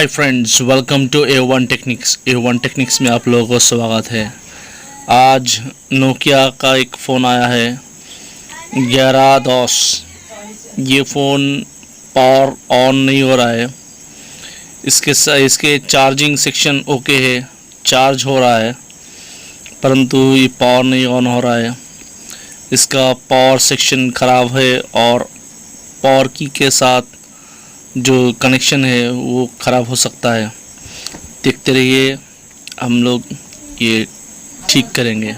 Hi friends, welcome to A1 technics. A1 technics में आप लोगों को स्वागत है। आज नोकिया का एक फ़ोन आया है 1110। ये फ़ोन पावर ऑन नहीं हो रहा है। इसके चार्जिंग सेक्शन ओके है, चार्ज हो रहा है, परंतु ये पावर नहीं ऑन हो रहा है। इसका पावर सेक्शन ख़राब है और पावर की के साथ जो कनेक्शन है वो ख़राब हो सकता है। देखते रहिए, हम लोग ये ठीक करेंगे।